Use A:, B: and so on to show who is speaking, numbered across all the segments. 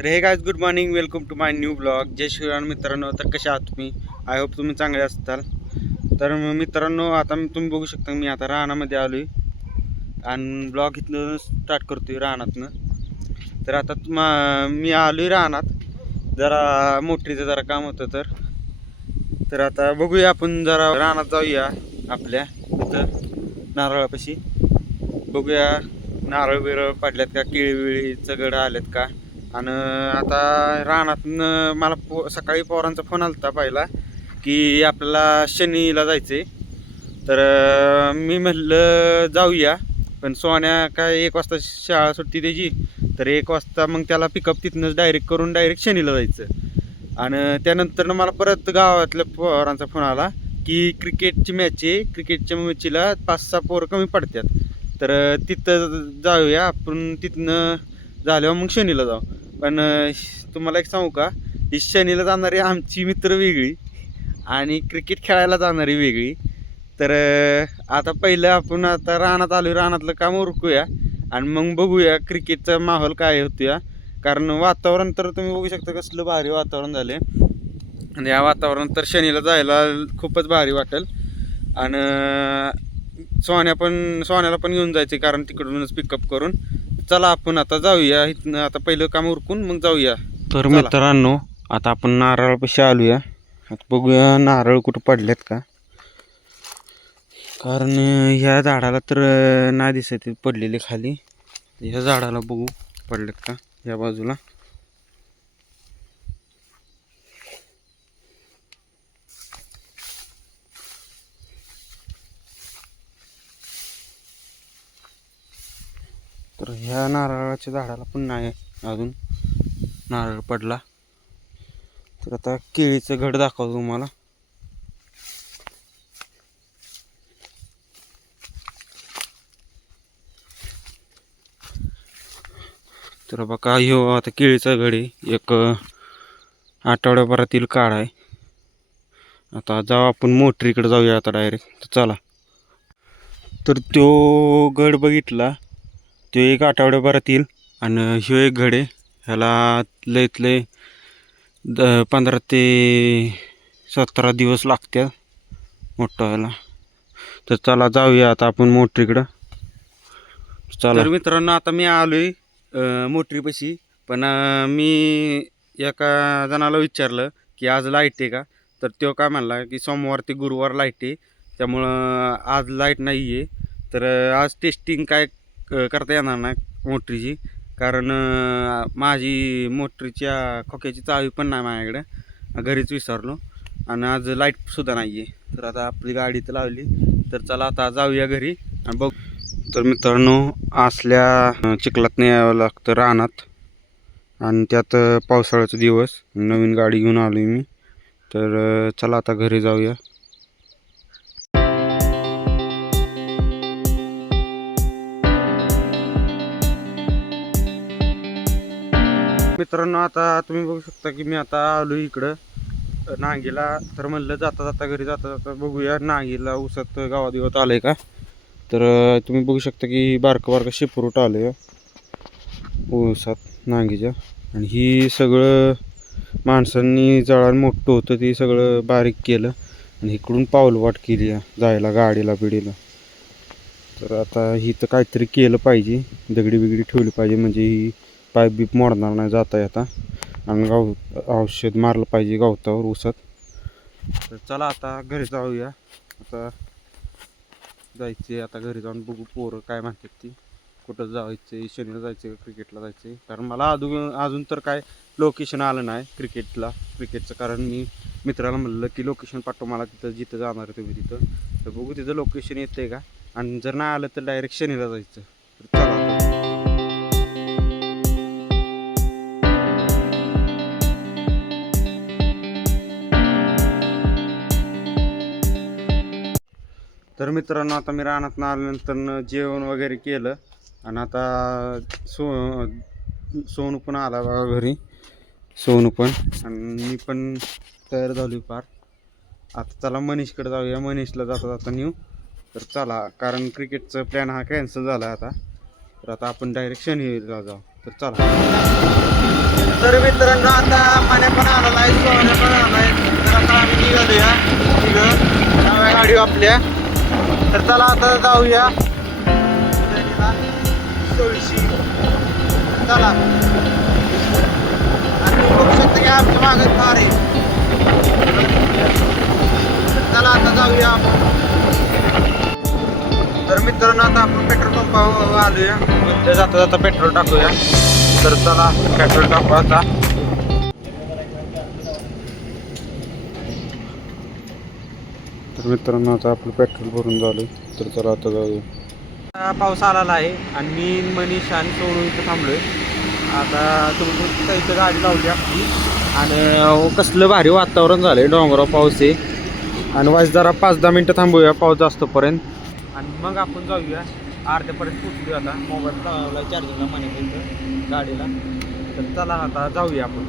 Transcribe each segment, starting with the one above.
A: तर hey guys good morning welcome to my new blog जय श्रीराम मित्रांनो तर कसे आहात तुम्ही? आय होप तुम्ही चांगले असताल. तर मग मित्रांनो आता मी तुम्ही बघू शकता मी आता राहण्यामध्ये आलो आहे आणि ब्लॉग इथनं स्टार्ट करतोय राहण्यातनं तर आता मा मी आलो आहे राहण्यात जरा मोटरीचं जरा काम होतं तर. तर आता बघूया आपण जरा रानात जाऊया आपल्या इथं नारळापाशी. बघूया नारळ बिरळ पडल्यात का केळी विळी चगड आल्यात का? आणि आता रानातनं मला पो सकाळी पोरांचा फोन आला होता पहिला की आपल्याला शनीला जायचं आहे तर मी म्हटलं जाऊया. पण सोन्या काय एक वाजता शाळा सुट्टी त्याची तर एक वाजता मग त्याला पिकअप तिथनंच डायरेक्ट करून डायरेक्ट शनीला जायचं. आणि त्यानंतर मला परत गावातल्या पोरांचा फोन आला की क्रिकेटची मॅच आहे. क्रिकेटच्या मॅचीला पाच सहा पोरं कमी पडतात तर तिथं जाऊया. आपण तिथनं झाल्यावर मग शनीला जाऊ. पण तुम्हाला एक सांगू का? ही शनीला जाणारी आमची मित्र वेगळी आणि क्रिकेट खेळायला जाणारी वेगळी. तर आता पहिलं आपण आता रानात आलो रानातलं काम उरकूया आणि मग बघूया क्रिकेटचा माहोल काय होतोया. कारण वातावरण तर तुम्ही बघू शकता कसलं भारी वातावरण झाले आणि या वातावरणात तर शनीला जायला खूपच भारी वाटेल. आणि सोन्या पण सोन्याला पण घेऊन जायचे कारण तिकडूनच पिकअप करून. चला आपण आता जाऊया. इथनं आता पहिलं काम उरकून मग जाऊया. तर
B: चला.
A: मित्रांनो आता आपण नारळपाशी आलूया. आता बघूया नारळ कुठं पडलेत का. कारण अं, ह्या झाडाला तर अं, नाही दिसत पडलेले खाली. ह्या झाडाला बघू पडलेत का या बाजूला. तर ह्या नारळाच्या झाडाला पण नाही अजून नारळ पडला. तर आता केळीचं घड दाखवतो तुम्हाला. तर बघा ह्यो आता केळीचा घडी आहे. एक आठवड्याभरातील काळ आहे. आता जाऊ आपण मोटरीकडे जाऊया आता डायरेक्ट चला. तर तो गड बघितला. तो एक आठवड्याभरात येईल आणि ह्यो एक घडे ह्याला लयत लय द पंधरा ते सतरा दिवस लागतात मोठं व्हायला तर चला जाऊया आता आपण मोटरीकडं. चला. तर मित्रांनो आता मी आलो आहे मोटरीपाशी. पण मी एका जणाला विचारलं की आज लाइट आहे का? तर तो काय म्हणला की सोमवार ते गुरुवार लाइट आहे. त्यामुळं आज लाइट नाही आहे तर आज टेस्टिंग काय करता येणार नाही मोटरीची? कारण माझी मोटरीच्या खोक्याची चावी पण नाही माझ्याकडे. घरीच विसरलो. आणि आज लाईटसुद्धा नाही आहे तर आता आपली गाडी तर लावली. तर चला आता जाऊया घरी आणि बघ. तर मित्रांनो असल्या चिखलात चिखलात यावं लागतं रानात. आणि त्यात पावसाळ्याचा दिवस. नवीन गाडी घेऊन आलो मी. तर चला आता घरी जाऊया. मित्रांनो आता तुम्ही बघू शकता की मी आता आलो इकडं. नांगीला तर म्हणलं जाता जाता घरी जाता जाता बघूया नांगीला उसत गावात आलं आहे का? तर तुम्ही बघू शकता की बारकं बारकं शिपरूट आलं ऊसात नांगीच्या. आणि ही सगळं माणसांनी जळान मोठं होतं ते सगळं बारीक केलं. आणि इकडून पाऊलवाट केली आहे जायला गाडीला बिडीला. तर आता ही तर काहीतरी केलं पाहिजे दगडी बिगडी ठेवली पाहिजे म्हणजे ही पाईप बीप मोडणार नाही जाता येता. आणि गाव औषध मारलं पाहिजे गवतावर उसत तर चला आता घरी जाऊया. आता जायचे आता घरी जाऊन बघू पोरं काय म्हणतात ती. कुठं जायचं शनीला जायचं क्रिकेटला जायचं कारण मला अजून अजून तर काय लोकेशन आलं नाही क्रिकेटला क्रिकेटचं कारण मी मित्राला म्हणलं की लोकेशन पाठव मला तिथं जिथं जाणार आहे तुम्ही तिथं. तर बघू तिथं लोकेशन येतंय का? आणि जर नाही आलं तर डायरेक्ट शनीला जायचं. तर मित्रांनो आता मी रानात आल्यानंतर जेवण वगैरे केलं. आणि आता सो सोनू पण आला बघा घरी. सोनू पण. आणि मी पण तयार झाली फार आता चला मनीषकडे जाऊया. मनीषला जाता जाता नेऊ. तर चला कारण क्रिकेटचा प्लॅन हा कॅन्सल झाला आता. तर आता आपण डायरेक्ट शनिवारीला जाऊ. तर चला. तर मित्रांनो आता पाण्या पण आलेला आहे सोन्या पण आलाय. तर आता आम्ही निघालो या तिघं नव्या गाडी आपल्या. तर चला आता जाऊया. तुळशी चला. आणि बघू शकता की आमच्या मागे फार आहे. चला आता जाऊया आपण. तर मित्रांनो आता आपण पेट्रोल पंपावर आलोया. जाता जाता पेट्रोल टाकूया. तर चला पेट्रोल टाकू आता. तर मित्रांनो आता आपलं पेट्रोल भरून झालं तर चला आता जाऊया. पाऊस आलेला आहे आणि मी मनीष आणि सोनू इथं थांबलोय. आता तुम्ही इथं गाडी लावली आपली आणि कसलं भारी वातावरण झालं आहे डोंगराव पाऊस आहे. आणि वाज जरा पाच दहा मिनटं थांबूया पाऊस जास्तपर्यंत आणि मग आपण जाऊया अर्ध्यापर्यंत पोचूया आता. मोबाईल लावला चार्जिंगला म्हणे गाडीला. तर चला आता जाऊया आपण.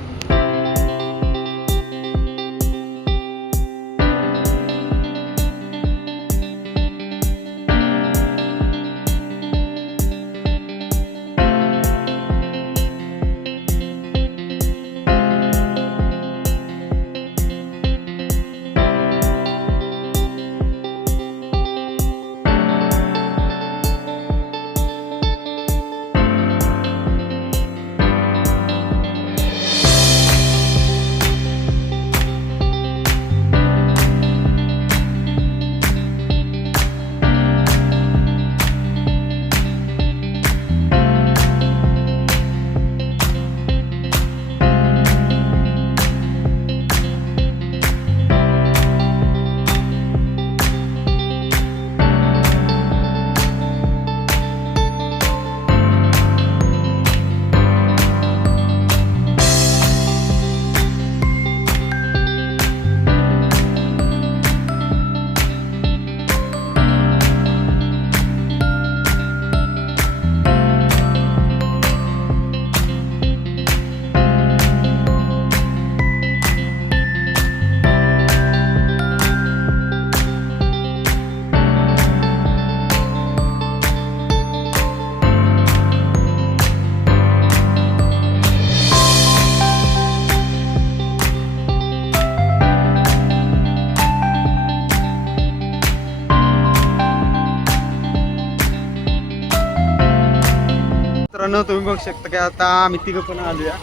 A: बघू शकता की आता आम्ही तिघं पण आलोया.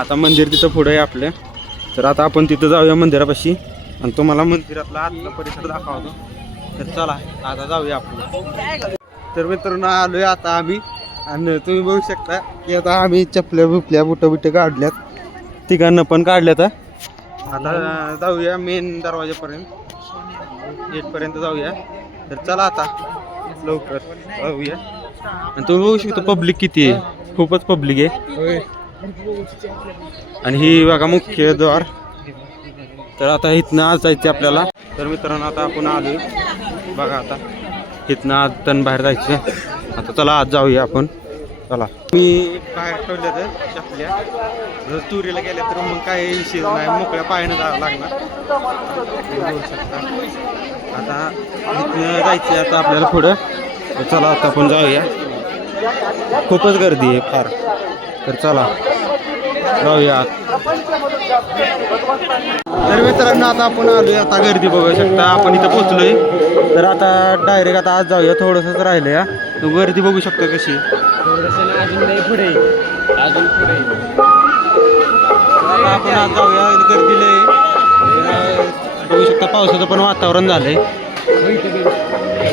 A: आता मंदिर तिथं पुढं आहे आपल्या तर आता आपण तिथं जाऊया मंदिरापाशी. आणि तुम्हाला मंदिरातला आतला परिसर दाखवतो. तर चला आता जाऊया आपण. तर मित्रांनो आलोय आता आम्ही. आणि तुम्ही बघू शकता की आता आम्ही चपल्या बिपल्या बुटं बिटं काढल्यात. तिघांना पण काढल्यात हा. आता जाऊया मेन दरवाजापर्यंत. गेटपर्यंत जाऊया. तर चला आता लवकर जाऊया. आणि तुम्ही बघू शकता पब्लिक किती आहे. खूपच पब्लिक आहे. आणि ही बघा मुख्य द्वार. तर आता इथनं आज जायचं आपल्याला. तर मित्रांनो आता आपण आलोय. बघा आता. इथनं आज तण बाहेर जायचं आता चला आज जाऊया आपण. चला. मी बाहेर ठेवल्या तर चपल्या. जर तुरीला गेल्या तर मग काही विषय नाही. मोकळ्या पायानं जावं लागणार. आता इथनं जायचं आता आपल्याला पुढं. चला आता आपण जाऊया. खूपच गर्दी आहे फार. तर चला जाऊया. तर मित्रांनो आता आपण आलोय आता गर्दी बघू शकता. आपण इथं पोचलोय तर आता डायरेक्ट आता आज जाऊया थोडंसंच राहिलं या गर्दी बघू शकता कशी.
B: अजून पुढे अजून पुढे
A: आपण आज जाऊया गर्दीला बघू शकता पावसाचं पण वातावरण झालंय.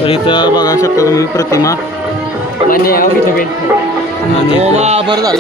A: तर इथं बघा शकता तुम्ही प्रतिमा.
B: आणि
A: आणि इथं-
B: बरं झालं.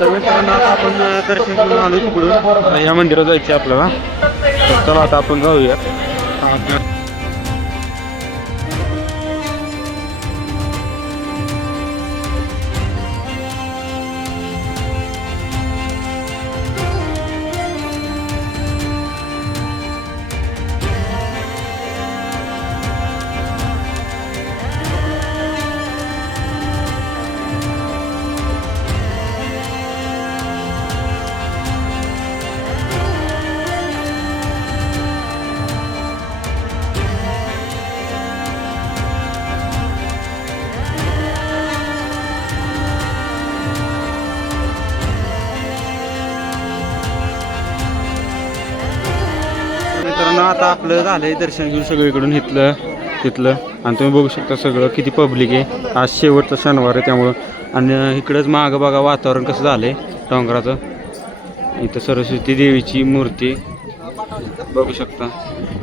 A: तर मित्रांनो आता आपण दर्शन करून आलो तिकडून. आता या मंदिरात जायचं आहे आपल्याला. तर चला आता आपण जाऊया. आता आपलं झालंय दर्शन घेऊन सगळीकडून इथलं तिथलं. आणि तुम्ही बघू शकता सगळं किती पब्लिक आहे. आज शेवटचा शनिवार आहे त्यामुळं. आणि इकडंच मागं बघा वातावरण कसं झालं आहे डोंगराचं. इथं सरस्वती देवीची मूर्ती. बघू शकता.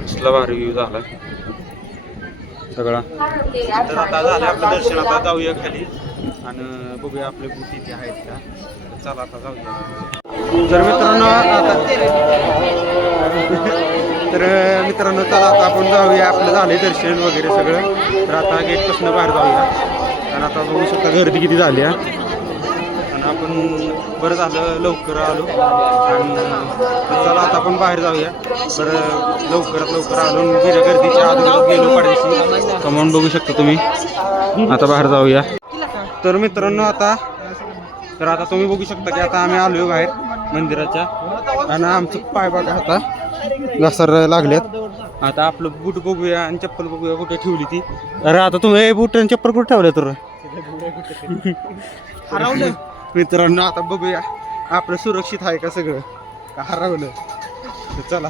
A: कसला भारी व्ह्यू झाला सगळा. तर आता झालं आपलं दर्शन. आता जाऊया खाली. आणि बघूया आपले बूट इथे आहेत का. तर चला आता जाऊया. तर मित्रांनो आता तर मित्रांनो चला आता आपण जाऊया आपलं झालंय दर्शन वगैरे सगळं. तर आता गेटपासून बाहेर जाऊया. आणि आता बघू शकता गर्दी किती झाली आहे आणि आपण बरं झालं लवकर आलो. आणि चला आता आपण बाहेर जाऊया. बरं लवकरात लवकर आलो गेल्या गर्दीच्या अगोदर गेलो पाडीशी कमावून बघू शकता तुम्ही. आता बाहेर जाऊया. तर मित्रांनो आता तर आता तुम्ही बघू शकता की आता आम्ही आलोय बाहेर मंदिराच्या. आणि आमचं पाय बघा आता. घसर लागल्यात आता आपलं बूट बघूया आणि चप्पल बघूया कुठे ठेवली ती. अरे आता तुम्ही हे बूट आणि चप्पल कुठे ठेवलं तर? हरवलं. मित्रांनो आता बघूया. आपलं सुरक्षित आहे का सगळं? का हरवलं? तर चला.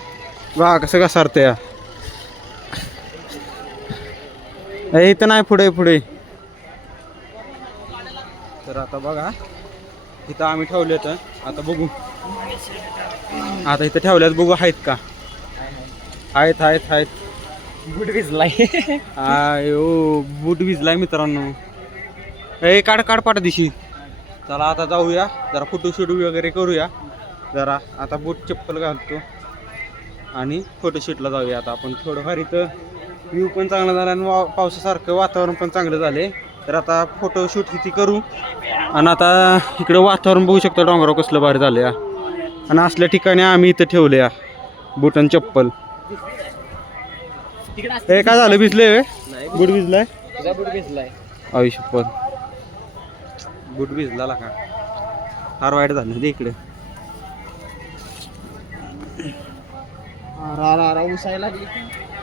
A: बघा कसं घसारतंय. ए, इथं नाही पुढे पुढे. तर आता बघा इथं आम्ही ठेवले तर आता बघू. आता इथं ठेवल्यात बघू आहेत का? आहेत आहेत आहेत.
B: बुट भिजलाय.
A: आयो बूट भिजलाय मित्रांनो. ए काढ काढ पाठ दिशी. चला आता जाऊया. जरा फोटोशूट वगैरे करूया. जरा आता बूट चप्पल घालतो. आणि फोटोशूटला जाऊया आता आपण. थोडंफार इथं व्ह्यू पण चांगला झाला आणि वा पावसासारखं वातावरण पण चांगलं झाले तर आता फोटोशूट किती करू? आणि आता इकडं वातावरण बघू शकतो डोंगराव कसलं भारी झालं या आणि असल्या ठिकाणी आम्ही इथं ठेवले या बूट आणि चप्पल. हे काय झालं भिजले
B: नाही
A: बूट भिजलाय?
B: बुट भिजलाय
A: आयुष्यपत बूट भिजला का? फार वाईट झालं दे इकडे.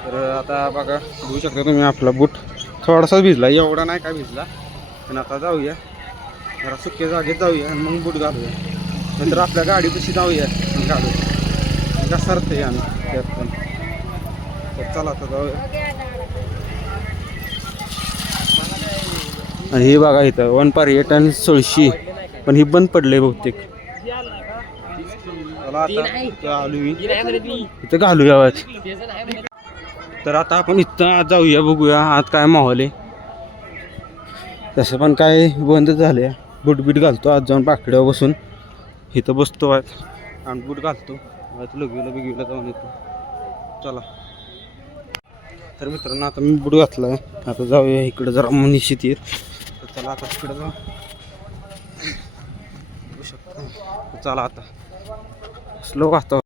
A: तर आता बघा बघू शकता तुम्ही आपला बूट. थोडासा भिजला एवढा नाही काय भिजला. पण आता जाऊया. जरा सुक्या जागेत जाऊया आणि मग बूट घालूया. नंतर आपल्या गाडी कशी जाऊया. गाडी. घालूया घसरते आम्ही. त्यात पण. तर चला आता जाऊया. आणि हे बघा इथं वन पर्यटन सोळशी. पण ही बंद पडले बहुतेक. इथं घालूया आवाज. तर आता आपण इथं आज जाऊया बघूया आज काय माहोल आहे. तसं पण काय बंदच झालं बुटबीट घालतो आज जाऊन पाकड्यावर बसून. इथं बसतो आहे आणि बूट घालतो. आज लघवीला बिगवीला जाऊन येतो चला. तर मित्रांनो आता मी बूट घातला आहे आता जाऊया इकडं जरा मनीषित येत तर चला आता तिकडं जाऊ. शकतो शकता. चला आता. स्लो घातो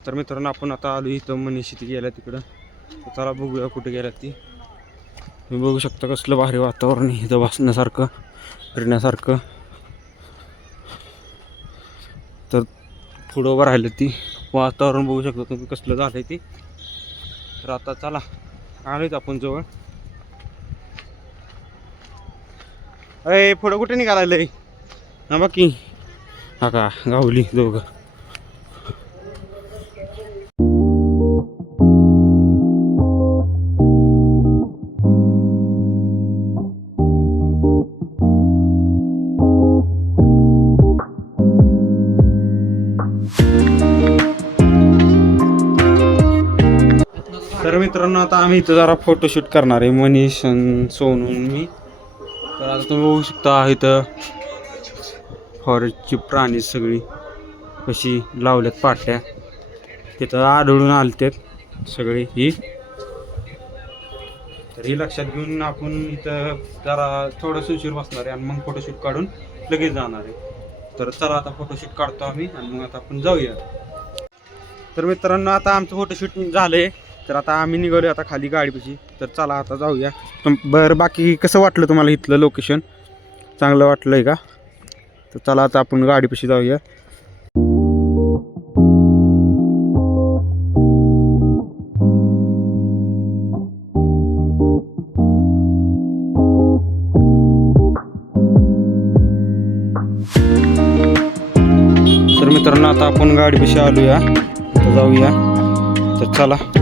A: तर मित्रांनो आपण आता आलो इथं मनीषी ती गेल्या तिकडं. चला बघूया कुठे गेल्या ती. तुम्ही बघू शकता कसलं भारी वातावरण आहे इथं बसण्यासारखं फिरण्यासारखं. तर पुढं उभं राहिलं ती. वातावरण बघू शकता तुम्ही कसलं झालं आहे ती. तर आता चला आलोच आपण जवळ. अय पुढं कुठे निघालाय हा बाकी हा का गावली दोघं. आता आम्ही इथं जरा फोटोशूट करणार आहे मनीष सोनू मी. तर आता तुम्ही बघू शकता इथं फॉरेस्टची प्राणी सगळी कशी लावल्यात पाट्या. तिथं आढळून आलतेत सगळी ही. तर ही लक्षात घेऊन आपण इथं जरा थोडंसं उशीर बसणार आहे आणि मग फोटोशूट काढून लगेच जाणार आहे. तर चला आता फोटोशूट काढतो आम्ही आणि मग आता आपण जाऊया. तर मित्रांनो आता आमचं फोटोशूट झालं आहे तर आता आम्ही निघालो आता खाली गाडीपाशी. तर चला आता जाऊया. बरं बाकी कसं वाटलं तुम्हाला इथलं लोकेशन चांगलं वाटलं आहे का? तर चला आता आपण गाडीपाशी जाऊया. तर मित्रांनो आता आपण गाडीपाशी आलोया. जाऊया. तर चला.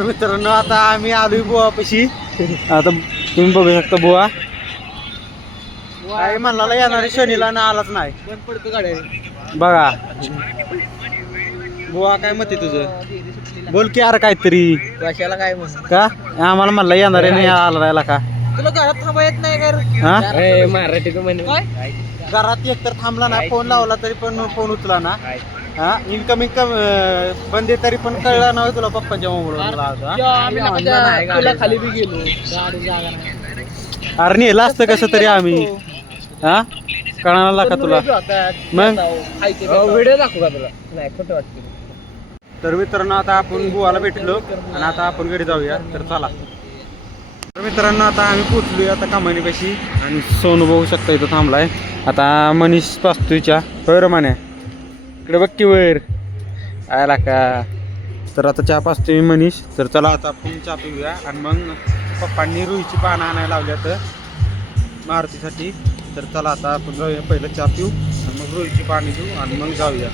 A: तर मित्रांनो आता आम्ही आलोय बुवापाशी. आता तुम्ही बघू शकता बुवा. काय म्हणला येणार शनीला ना आलाच नाही.
B: बंद पडतो गाड्या
A: बघा. बुवा काय मत आहे तुझं? बोल की यार काहीतरी.
B: कशाला काय म्हणून
A: का? आम्हाला म्हणला येणार आहे नाही आला राहिला का?
B: तुला घरात थांबा येत नाही का
A: हा?
B: मराठी म्हणे.
A: घरात एकतर थांबला ना फोन लावला तरी पण फोन उचला ना. हा इन्कमिंग बंद आहे तरी पण कळला ना तुला पप्पांच्या मोबाईल
B: तुला खाली बी गेलो.
A: अरे नेलं असतं कसं तरी आम्ही. हा? कळणार का तुला. मग?
B: व्हिडिओ दाखवू का तुला? नाही खोटं वाटतं.
A: तर मित्रांनो आता आपण बुवाला भेटलो आणि आता आपण घरी जाऊया. तर चला. तर मित्रांनो आता आम्ही पोचलोय आता कामानीपाशी आणि सोनू बघू शकता इथं थांबलाय. आता मनीष पास्तुच्या होय रे मान्या इकडे बघ की वर. आला का? तर आता चहा पाचतोय मनीष. तर चला आता आपण चहा पिऊया. आणि मग पप्पांनी रुईची पानं आणायला लावल्या तर मारुतीसाठी. तर चला आता आपण जाऊया पहिलं चहा पिऊ आणि मग रुईची पाणी घेऊ आणि मग जाऊया.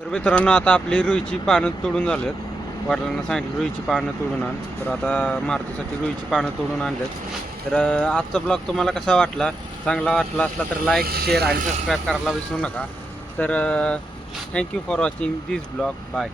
A: तर मित्रांनो आता आपली रुईची पानं तोडून झालेत. वडिलांना सांगितलं रुईची पानं तोडून आण. तर आता मारुतीसाठी रुईची पानं तोडून आणलेत. तर आजचा ब्लॉग तुम्हाला कसा वाटला? चांगला वाटला असला तर लाईक शेअर आणि सबस्क्राईब करायला विसरू नका. तर Thank you for watching this vlog. Bye.